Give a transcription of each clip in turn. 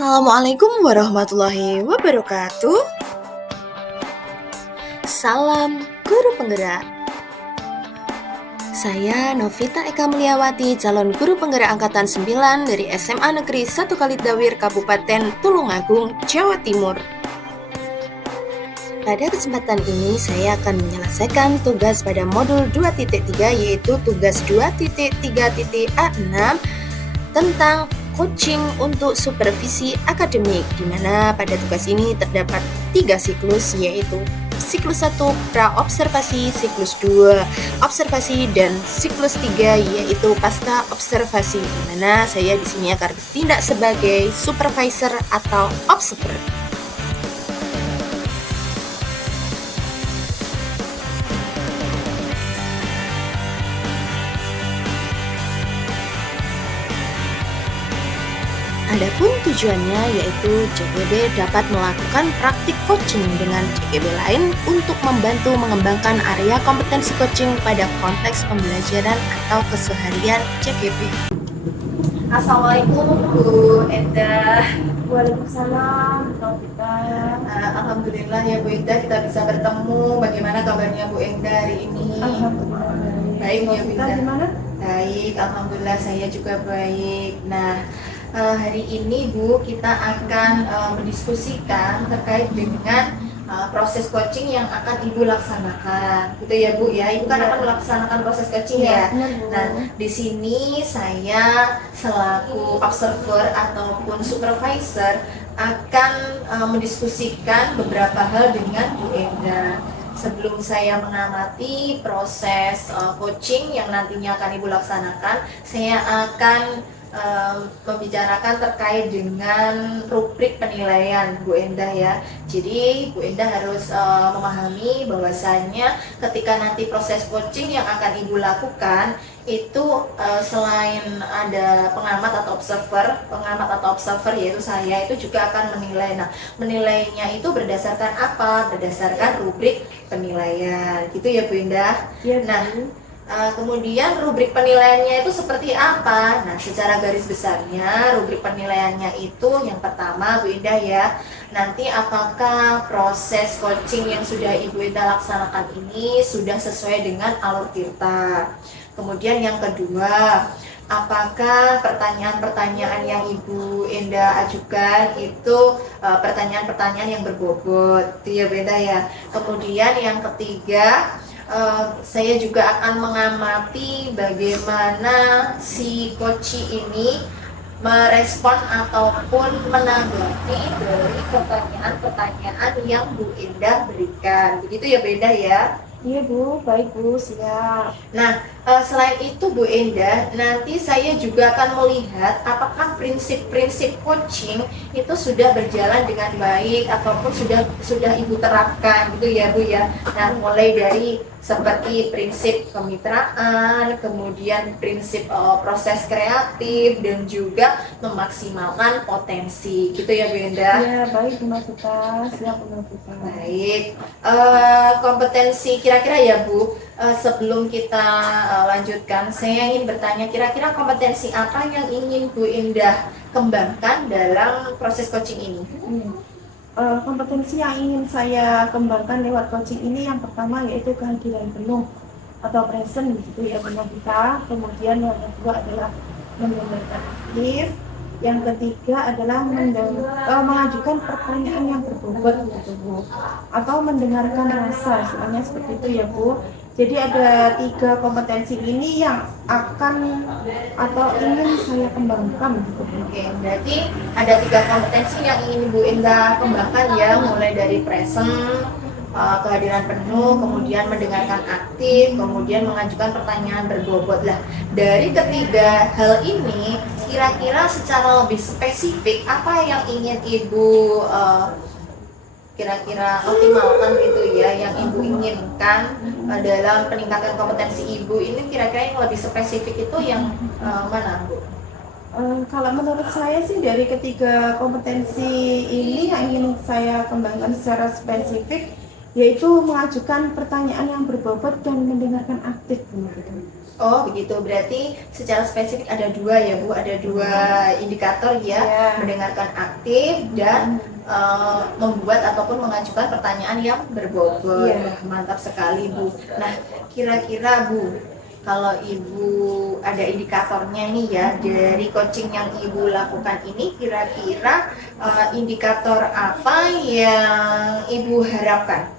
Assalamualaikum warahmatullahi wabarakatuh. Salam guru penggerak. Saya Novita Eka Mulyawati, calon guru penggerak angkatan 9 dari SMA Negeri 1 Kalidawir, Kabupaten Tulungagung, Jawa Timur. Pada kesempatan ini saya akan menyelesaikan tugas pada modul 2.3, yaitu tugas 2.3.A6 tentang coaching untuk supervisi akademik, di mana pada tugas ini terdapat 3 siklus, yaitu siklus 1 pra-observasi, siklus 2 observasi, dan siklus 3 yaitu pasca observasi, di mana saya di sini akan bertindak sebagai supervisor atau observer. Adapun tujuannya yaitu JGB dapat melakukan praktik coaching dengan JGB lain untuk membantu mengembangkan area kompetensi coaching pada konteks pembelajaran atau keseharian JGB. Assalamualaikum Bu Enda. Waalaikumsalam, Novita. Alhamdulillah ya Bu Enda, kita bisa bertemu. Bagaimana kabarnya Bu Enda hari ini? Alhamdulillah Baik ya Bu Novita, Enda. gimana? Baik, alhamdulillah saya juga baik. Nah, hari ini Bu kita akan mendiskusikan terkait dengan proses coaching yang akan Ibu laksanakan, gitu ya Bu ya. Ibu kan akan melaksanakan proses coaching ya. Benar, Bu. Nah, di sini saya selaku observer ataupun supervisor akan mendiskusikan beberapa hal dengan Bu Enda. Sebelum saya mengamati proses coaching yang nantinya akan Ibu laksanakan, saya akan membicarakan terkait dengan rubrik penilaian Bu Enda ya. Jadi Bu Enda harus memahami bahwasannya ketika nanti proses coaching yang akan Ibu lakukan itu selain ada pengamat atau observer yaitu saya, itu juga akan menilai. Nah, menilainya itu berdasarkan apa? Berdasarkan rubrik penilaian, gitu ya Bu Enda. Ya, Nah, Bu. kemudian rubrik penilaiannya itu seperti apa? Nah, secara garis besarnya rubrik penilaiannya itu yang pertama Bu Indah ya, nanti apakah proses coaching yang sudah Ibu Indah laksanakan ini sudah sesuai dengan alur tirta. Kemudian yang kedua, apakah pertanyaan-pertanyaan yang Ibu Enda ajukan itu pertanyaan-pertanyaan yang berbobot, itu ya Bu Indah ya. Kemudian yang ketiga, saya juga akan mengamati bagaimana si coach ini merespon ataupun menanggapi dari pertanyaan-pertanyaan yang Bu Endah berikan. Begitu ya Bu Endah ya? Iya Bu, baik Bu, siap. Nah, selain itu Bu Enda, nanti saya juga akan melihat apakah prinsip-prinsip coaching itu sudah berjalan dengan baik ataupun sudah Ibu terapkan, gitu ya Bu ya. Nah, mulai dari seperti prinsip kemitraan, kemudian prinsip proses kreatif, dan juga memaksimalkan potensi, gitu ya Bu Enda. Ya, baik Bu Novita, siap Bu Novita. Baik, kompetensi kira-kira ya Bu, sebelum kita lanjutkan, saya ingin bertanya kira-kira kompetensi apa yang ingin Bu Indah kembangkan dalam proses coaching ini? Kompetensi yang ingin saya kembangkan lewat coaching ini yang pertama yaitu kehadiran penuh atau present gitu ya Bu Novita. Kemudian yang kedua adalah mendengarkan aktif. Yang ketiga adalah mengajukan pertanyaan yang berbobot gitu Bu, atau mendengarkan rasa, istilahnya seperti itu ya Bu. Jadi ada 3 kompetensi ini yang akan atau ingin saya kembangkan gitu Bu. Oke, berarti ada 3 kompetensi yang ingin Bu Indah kembangkan ya, mulai dari present, kehadiran penuh, kemudian mendengarkan aktif, kemudian mengajukan pertanyaan berbobot. Lah, dari ketiga hal ini, kira-kira secara lebih spesifik apa yang ingin Ibu kira-kira optimalkan gitu ya, yang Ibu inginkan dalam peningkatan kompetensi Ibu ini, kira-kira yang lebih spesifik itu yang mana Bu? Kalau menurut saya sih dari ketiga kompetensi ini yang ingin saya kembangkan secara spesifik yaitu mengajukan pertanyaan yang berbobot dan mendengarkan aktif gitu. Oh begitu, berarti secara spesifik ada dua ya Bu, ada dua indikator ya, Ya. mendengarkan aktif dan membuat ataupun mengajukan pertanyaan yang berbobot. Iya. Mantap sekali Bu. Nah kira-kira Bu, kalau Ibu ada indikatornya nih ya dari coaching yang Ibu lakukan ini, kira-kira indikator apa yang Ibu harapkan?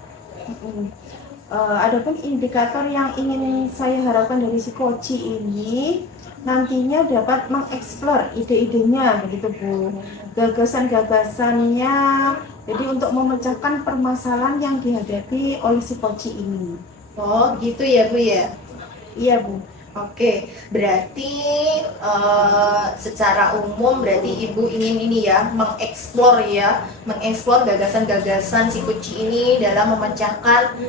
Adapun indikator yang ingin saya harapkan dari si coach ini nantinya dapat mengeksplor ide-idenya begitu Bu, gagasan-gagasannya, jadi untuk memecahkan permasalahan yang dihadapi oleh si coach ini. Oh gitu ya Bu ya. Iya Bu. Oke, berarti secara umum berarti Ibu ingin ini ya, mengeksplor gagasan-gagasan si Kuci ini dalam memecahkan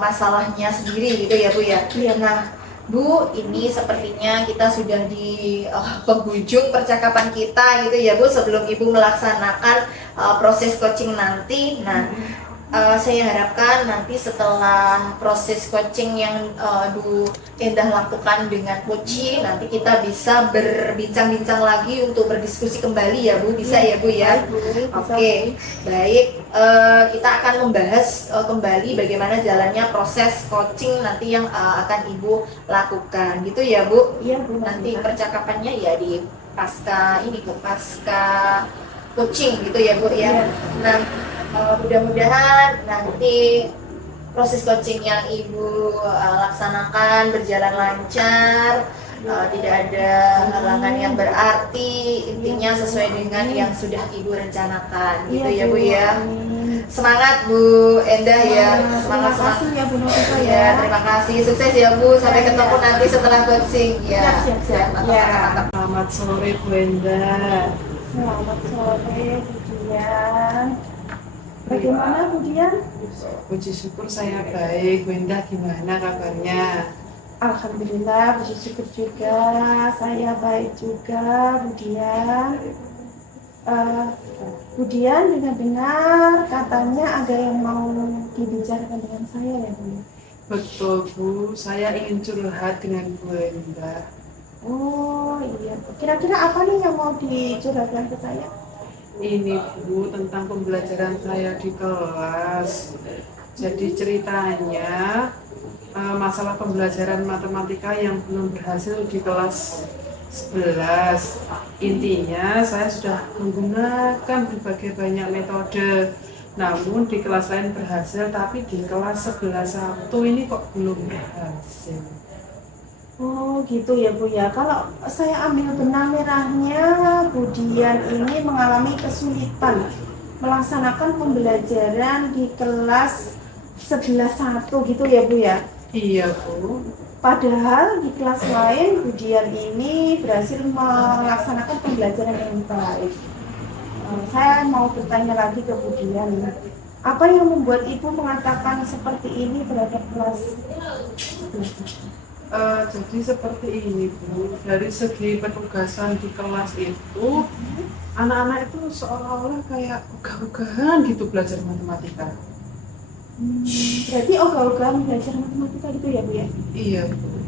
masalahnya sendiri gitu ya Bu ya. Iya. Nah, Bu, ini sepertinya kita sudah di penghujung percakapan kita gitu ya Bu, sebelum Ibu melaksanakan proses coaching nanti. Nah, saya harapkan nanti setelah proses coaching yang Bu Endah lakukan dengan Koci, nanti kita bisa berbincang-bincang lagi untuk berdiskusi kembali ya Bu, bisa ya Bu ya? Oke, baik, kita akan membahas kembali bagaimana jalannya proses coaching nanti yang akan Ibu lakukan gitu ya Bu? Iya Bu. Nanti percakapannya ya di pasca coaching gitu ya Bu ya. Nah, mudah-mudahan nanti proses coaching yang Ibu laksanakan berjalan lancar, tidak ada halangan yang berarti, intinya sesuai dengan yang sudah Ibu rencanakan gitu ya Bu ya. Semangat Bu Endah ya, semangat. Terima kasih ya Bu Novita Ya, ya. terima kasih, sukses ya Bu, sampai ketemu nanti setelah coaching ya. Siap. Mantap, Ya. mantap. Selamat sore Bu Endah. Selamat sore Bu Dian. Bagaimana Bu Dian? Puji syukur saya baik. Bu Endah gimana kabarnya? Alhamdulillah, puji syukur juga. Saya baik juga Bu Dian. Bu Dian, dengar-dengar katanya ada yang mau dibicarakan dengan saya ya Bu. Betul Bu, saya ingin curhat dengan Bu Endah. Oh iya, kira-kira apa nih yang mau dicurhatkan ke saya? Ini Bu tentang pembelajaran saya di kelas. Jadi ceritanya masalah pembelajaran matematika yang belum berhasil di kelas 11. Intinya saya sudah menggunakan berbagai banyak metode, namun di kelas lain berhasil, tapi di kelas 11 ini kok belum berhasil. Oh gitu ya Bu ya. Kalau saya ambil benang merahnya, Bu Dian ini mengalami kesulitan melaksanakan pembelajaran di kelas 11.1 gitu ya Bu ya. Iya Bu. Padahal di kelas lain Bu Dian ini berhasil melaksanakan pembelajaran yang baik. Saya mau bertanya lagi ke Bu Dian. Apa yang membuat Ibu mengatakan seperti ini terhadap kelas 11? Jadi seperti ini Bu, dari segi penugasan di kelas itu anak-anak itu seolah-olah kayak ogah-ogahan gitu belajar matematika. Berarti ogah-ogahan belajar matematika gitu ya Bu ya? Iya Bu.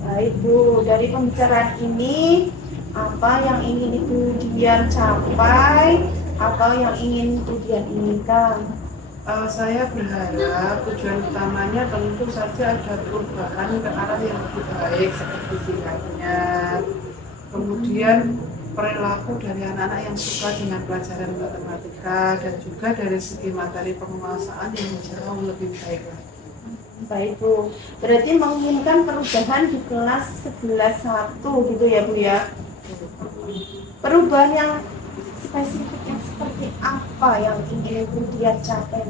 Baik Bu, dari pembicaraan ini apa yang ingin Ibu Dian capai atau yang ingin Ibu Dian inginkan? Saya berharap tujuan utamanya tentu saja ada perubahan ke arah yang lebih baik seperti sikapnya, kemudian perilaku dari anak-anak yang suka dengan pelajaran matematika, dan juga dari segi materi penguasaan yang jauh lebih baik lagi. Baik Bu, berarti menginginkan perubahan di kelas 11.1 gitu ya Bu ya? Perubahan yang spesifik yang seperti apa yang ingin Ibu Dian capai?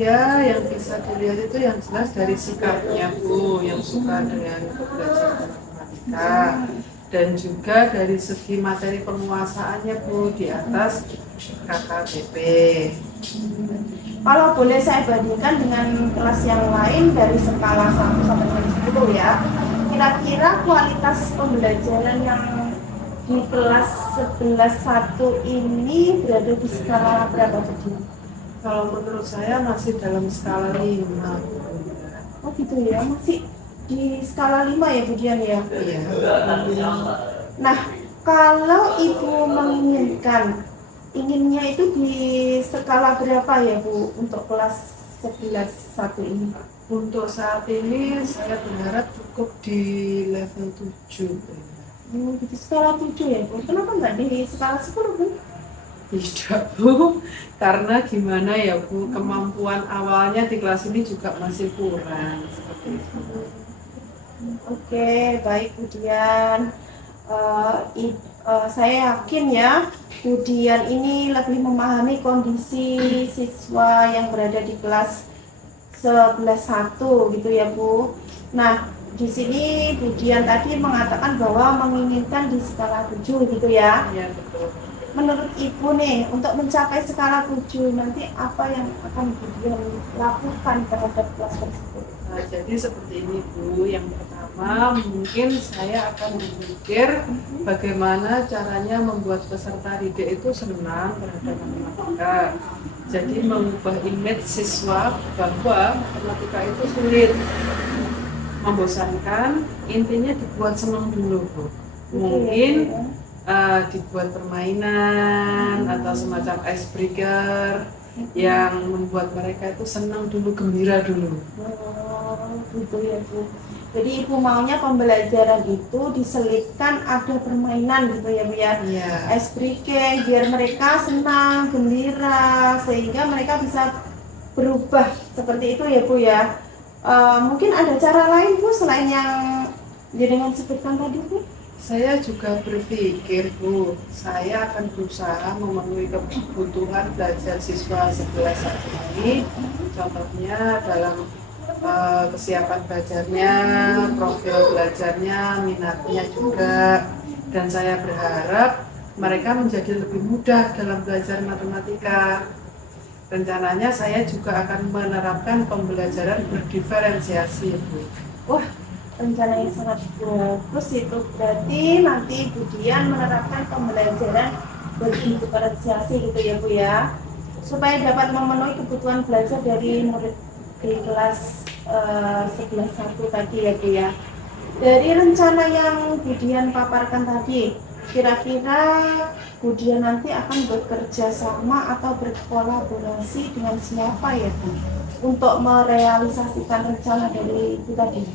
Ya, yang bisa dilihat itu yang jelas dari sikapnya Bu, yang suka dengan belajar matematika, dan juga dari segi materi penguasaannya Bu di atas KKBP. Kalau boleh saya bandingkan dengan kelas yang lain dari skala 1 sampai 10 ya, kira-kira kualitas pembelajaran yang di kelas 11.1 ini berada di skala berapa Bu? Kalau menurut saya masih dalam skala 5. Oh gitu ya, masih Di skala 5 ya Bu Dian ya? Iya. Nah, kalau Ibu inginnya itu di skala berapa ya Bu untuk kelas 11 1 ini? Untuk saat ini saya berharap cukup di level 7. Di skala 7 ya Bu? Kenapa nggak di skala 10 Bu? Tidak Bu, karena gimana ya Bu, kemampuan awalnya di kelas ini juga masih kurang seperti itu. Oke, baik Bu Dian. Saya yakin ya Bu Dian ini lebih memahami kondisi siswa yang berada di kelas 11 1 gitu ya Bu. Nah, di sini Bu Dian tadi mengatakan bahwa menginginkan di skala 7 gitu ya. Iya betul. Menurut Ibu nih, untuk mencapai skala 7 nanti apa yang akan Bu Dian lakukan terhadap kelas tersebut? Nah, jadi seperti ini Bu, yang pertama mungkin saya akan berpikir bagaimana caranya membuat peserta didik itu senang terhadap matematika. Jadi mengubah image siswa bahwa matematika itu sulit, membosankan, intinya dibuat senang dulu Bu. Mungkin dibuat permainan atau semacam icebreaker yang membuat mereka itu senang dulu, gembira dulu. Gitu ya Bu. Jadi Ibu maunya pembelajaran itu diselipkan ada permainan gitu ya Bu ya. Iya. Icebreaker biar mereka senang, gembira sehingga mereka bisa berubah seperti itu ya Bu ya. Mungkin ada cara lain Bu selain yang jenengan sebutkan tadi Bu? Saya juga berpikir Bu, saya akan berusaha memenuhi kebutuhan belajar siswa 11 satu ini. Contohnya dalam kesiapan belajarnya, profil belajarnya, minatnya juga, dan saya berharap mereka menjadi lebih mudah dalam belajar matematika. Rencananya saya juga akan menerapkan pembelajaran berdiferensiasi Bu. Wah, rencana yang sangat bagus itu. Berarti nanti Bu Dian menerapkan pembelajaran berdiferensiasi gitu ya Bu ya, supaya dapat memenuhi kebutuhan belajar dari murid di kelas 11 1 tadi ya Bu ya. Dari rencana yang Bu Dian paparkan tadi, kira-kira Bu Dian nanti akan bekerja sama atau berkolaborasi dengan siapa ya Bu untuk merealisasikan rencana dari itu tadi?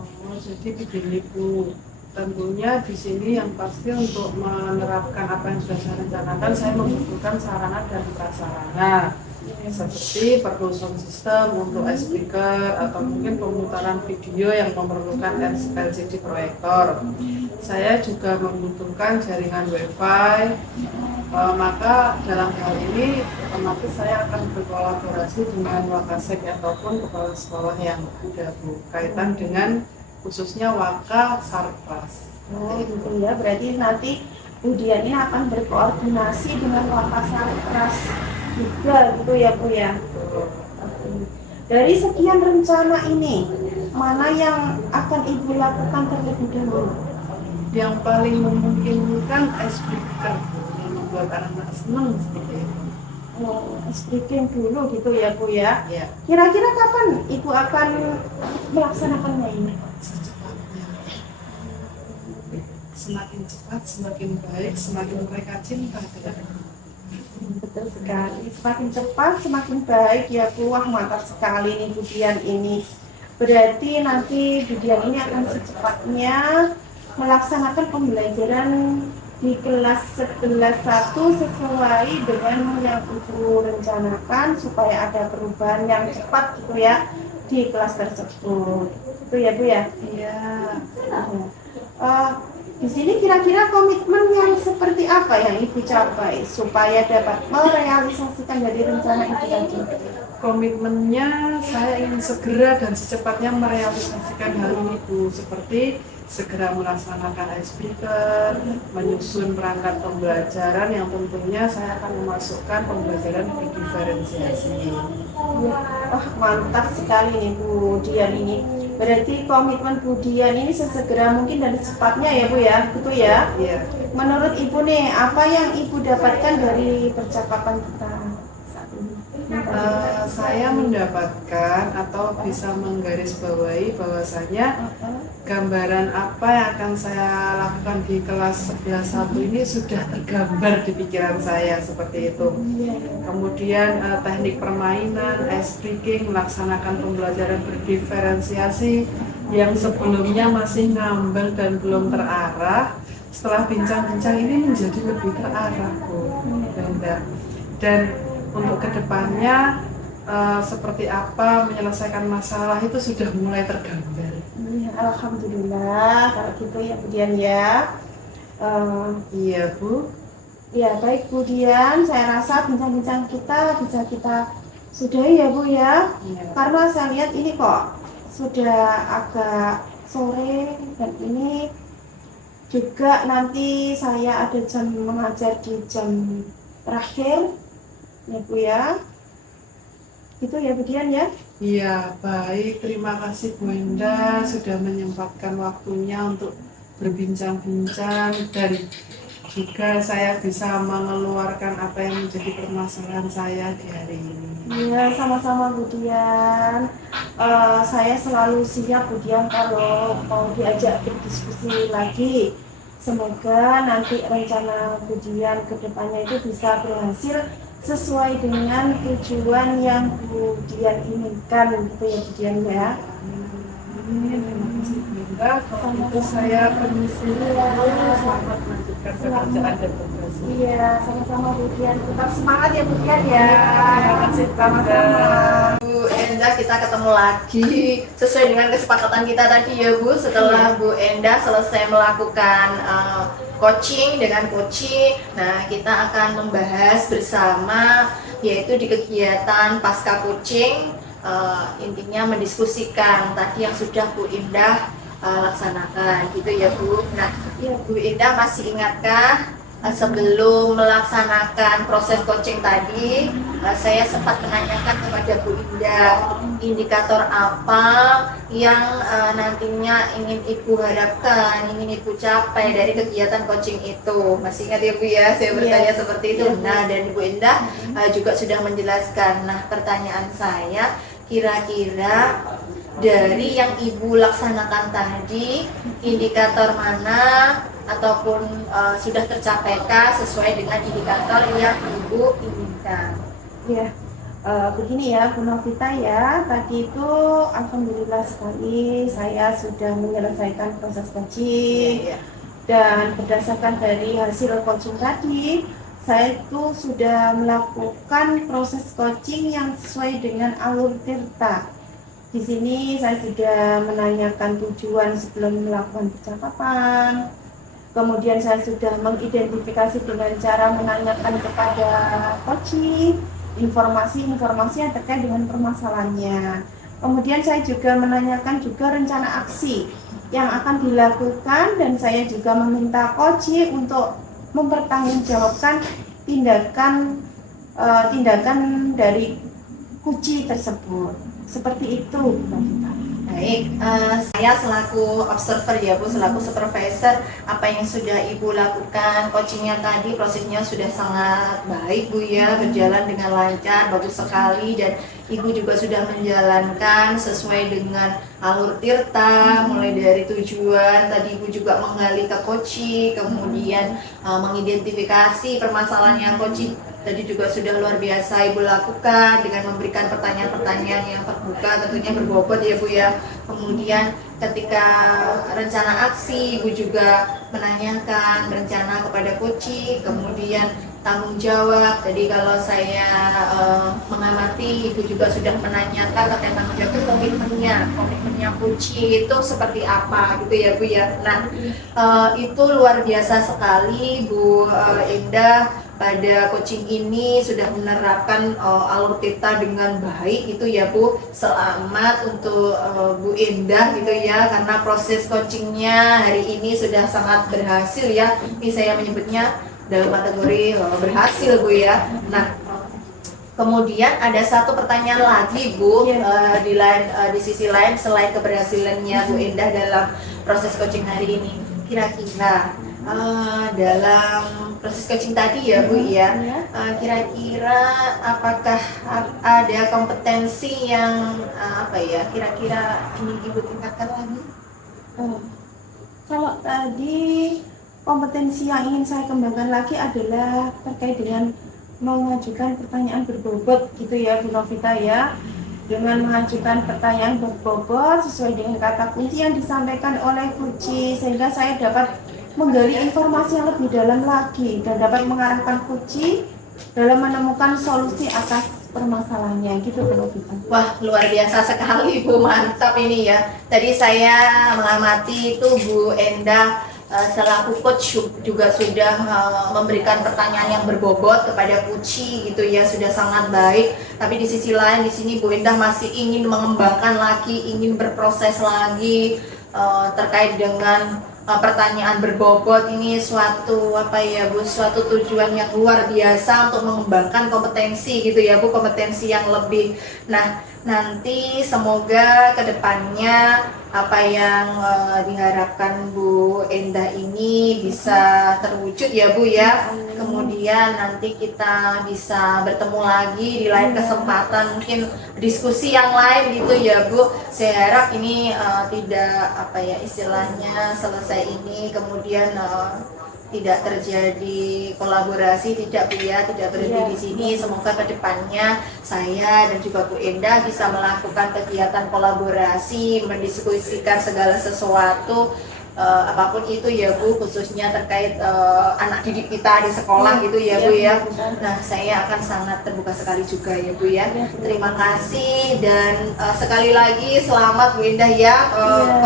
Oh, jadi begini Bu, tentunya di sini yang pasti untuk menerapkan apa yang sudah saya rencanakan, saya membutuhkan sarana dan prasarana seperti perlu sound system untuk speaker atau mungkin pemutaran video yang memerlukan LCD proyektor. Saya juga membutuhkan jaringan WiFi. Maka dalam hal ini otomatis saya akan berkolaborasi dengan Wakasek ataupun kepala sekolah yang ada Bu, kaitan dengan khususnya Waka Sarpas. Oh gitu ya, berarti nanti Bu Dian ini akan berkoordinasi dengan Wakasarpras juga gitu ya Bu ya. Dari sekian rencana ini, mana yang akan Ibu lakukan terlebih dahulu? Yang paling memungkinkan icebreaker yang membuat anak-anak senang seperti itu. Speaking dulu gitu ya Bu ya. Ya, Kira-kira kapan Ibu akan melaksanakannya ini? secepatnya. Semakin cepat, semakin baik, semakin mereka cinta dengan Betul sekali. Semakin cepat, semakin baik ya Bu. Wah, mantap sekali nih Bu Dian ini. Berarti nanti Bu Dian ini akan secepatnya melaksanakan pembelajaran di kelas 11 1 sesuai dengan yang Ibu rencanakan supaya ada perubahan yang cepat gitu ya di kelas tersebut. Itu ya Bu ya? Iya. Di sini kira-kira komitmen yang seperti apa yang Ibu capai supaya dapat merealisasikan dari rencana itu tadi? Komitmennya saya ingin segera dan secepatnya merealisasikan hal ini Bu, seperti segera melaksanakan icebreaker, menyusun perangkat pembelajaran yang tentunya saya akan memasukkan pembelajaran berdiferensiasi. Wah, mantap sekali nih Bu Dian ini. Berarti komitmen Bu Dian ini sesegera mungkin dan secepatnya ya Bu ya, gitu ya. Iya. Menurut Ibu nih, apa yang Ibu dapatkan dari percakapan kita saat ini? Saya mendapatkan atau bisa menggarisbawahi bahwasanya gambaran apa yang akan saya lakukan di kelas 11.1 ini sudah tergambar di pikiran saya seperti itu. Kemudian teknik permainan, ice breaking, melaksanakan pembelajaran berdiferensiasi yang sebelumnya masih ngambang dan belum terarah, setelah bincang-bincang ini menjadi lebih terarah, Bu Benda. Dan untuk kedepannya seperti apa menyelesaikan masalah itu sudah mulai tergambar. Ya, alhamdulillah kalau gitu ya Bu Dian ya. Iya Bu. Ya baik Bu Dian, saya rasa bincang-bincang kita bisa kita sudahi ya Bu ya. Iya. Karena saya lihat ini kok sudah agak sore dan ini juga nanti saya ada jam mengajar di jam terakhir ya Bu ya. Itu ya Bu Dian ya. Iya, baik. Terima kasih Bu Endah sudah menyempatkan waktunya untuk berbincang-bincang dan juga saya bisa mengeluarkan apa yang menjadi permasalahan saya di hari ini. Iya, sama-sama Bu Dian. Saya selalu siap Bu Dian kalau mau diajak berdiskusi lagi. Semoga nanti rencana Bu Dian ke depannya itu bisa berhasil sesuai dengan tujuan yang Bu Dian inginkan gitu ya Bu Dian ya. Terima kasih Bu Endah. Kalau gitu saya permisi dulu. Selamat melanjutkan pekerjaan dan tugasnya. Iya, sama-sama Bu Dian. Tetap semangat ya Bu Dian ya. Terima kasih Bu Sama-sama. Bu Endah, kita ketemu lagi sesuai dengan kesepakatan kita tadi ya Bu. Setelah Bu Endah selesai melakukan coaching dengan coaching, nah kita akan membahas bersama yaitu di kegiatan pasca coaching, intinya mendiskusikan tadi yang sudah Bu Endah laksanakan gitu ya Bu. Nah Bu Endah masih ingatkah sebelum melaksanakan proses coaching tadi, saya sempat menanyakan kepada Bu Indah indikator apa yang nantinya ingin Ibu harapkan, ingin Ibu capai dari kegiatan coaching itu. Masih ingat ya Bu ya, saya bertanya seperti itu. Nah, dan Bu Indah juga sudah menjelaskan. Nah, pertanyaan saya, kira-kira dari yang Ibu laksanakan tadi, indikator mana ataupun sudah tercapaikah sesuai dengan indikator yang Ibu inginkan? Ya, begini ya Bu Novita ya, tadi itu alhamdulillah sekali saya sudah menyelesaikan proses coaching dan berdasarkan dari hasil coaching tadi, saya itu sudah melakukan proses coaching yang sesuai dengan alur Tirta. Di sini saya sudah menanyakan tujuan sebelum melakukan percakapan. Kemudian saya sudah mengidentifikasi dengan cara menanyakan kepada coaching informasi-informasi yang terkait dengan permasalahannya. Kemudian saya juga menanyakan juga rencana aksi yang akan dilakukan dan saya juga meminta coaching untuk mempertanggungjawabkan tindakan dari kunci tersebut. Seperti itu, Mbak Vita. Baik, saya selaku observer ya Bu, selaku supervisor, apa yang sudah Ibu lakukan, coachingnya tadi prosesnya sudah sangat baik Bu ya, berjalan dengan lancar, bagus sekali, dan Ibu juga sudah menjalankan sesuai dengan alur Tirta, mulai dari tujuan, tadi Ibu juga menggali ke coaching, kemudian mengidentifikasi permasalahan yang coaching tadi juga sudah luar biasa Ibu lakukan dengan memberikan pertanyaan-pertanyaan yang terbuka, tentunya berbobot ya Bu ya. Kemudian ketika rencana aksi Ibu juga menanyakan rencana kepada coaching, kemudian tanggung jawab. Jadi kalau saya mengamati Ibu juga sudah menanyakan terkait tanggung jawab, komitmennya coaching itu seperti apa gitu ya Bu ya. Nah itu luar biasa sekali Bu Indah. Pada coaching ini sudah menerapkan alur Tirta dengan baik gitu ya Bu. Selamat untuk Bu Indah gitu ya, karena proses coachingnya hari ini sudah sangat berhasil ya. Ini saya menyebutnya dalam kategori berhasil Bu ya. Nah, kemudian ada satu pertanyaan lagi Bu, di sisi lain selain keberhasilannya Bu Indah dalam proses coaching hari ini. Kira-kira dalam proses coaching tadi ya Bu ya, Ya. kira-kira apakah ada kompetensi yang kira-kira ingin Ibu tingkatkan lagi? Kalau tadi kompetensi yang ingin saya kembangkan lagi adalah terkait dengan mengajukan pertanyaan berbobot gitu ya Bu Novita ya. Dengan mengajukan pertanyaan berbobot sesuai dengan kata kunci yang disampaikan oleh Kuci, sehingga saya dapat menggali informasi yang lebih dalam lagi dan dapat mengarahkan Kuci dalam menemukan solusi atas permasalahannya gitu Bu Novita. Wah, luar biasa sekali Bu, mantap ini ya. Tadi saya mengamati itu Bu Endah selaku coach juga sudah memberikan pertanyaan yang berbobot kepada Kuci gitu ya, sudah sangat baik. Tapi di sisi lain di sini Bu Endah masih ingin mengembangkan lagi, ingin berproses lagi terkait dengan pertanyaan berbobot. Ini suatu suatu tujuan yang luar biasa untuk mengembangkan kompetensi gitu ya Bu, kompetensi yang lebih. Nah, nanti semoga kedepannya apa yang diharapkan Bu Endah ini bisa terwujud ya Bu ya. Kemudian nanti kita bisa bertemu lagi di lain kesempatan, mungkin diskusi yang lain gitu ya Bu. Saya harap ini tidak istilahnya selesai ini kemudian tidak terjadi kolaborasi, tidak Bu ya, tidak berhenti di sini. Semoga kedepannya saya dan juga Bu Endah bisa melakukan kegiatan kolaborasi, mendiskusikan segala sesuatu apapun itu ya Bu, khususnya terkait anak didik kita di sekolah gitu ya Bu ya. Nah, saya akan sangat terbuka sekali juga ya Bu ya. Terima kasih dan sekali lagi selamat Bu Endah ya,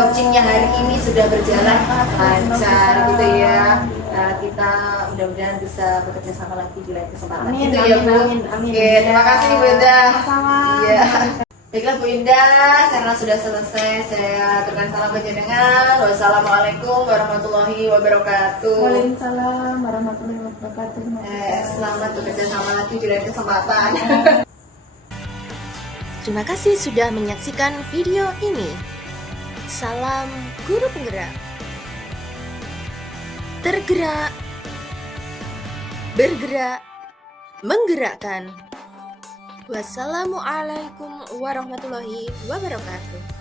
coachingnya hari ini sudah berjalan lancar gitu ya. Kita mudah-mudahan bisa bekerja sama lagi di lain kesempatan. Amin, Gitu ya Bu. amin. Oke, terima kasih Bu Endah. Sama-sama. Iya. Baiklah Bu Indah, karena sudah selesai saya aturkan salam panjenengan. Wassalamualaikum warahmatullahi wabarakatuh. Waalaikumsalam warahmatullahi wabarakatuh. Selamat bekerja sama lagi di lain kesempatan. Terima kasih sudah menyaksikan video ini. Salam guru penggerak. Tergerak, bergerak, menggerakkan. Wassalamualaikum warahmatullahi wabarakatuh.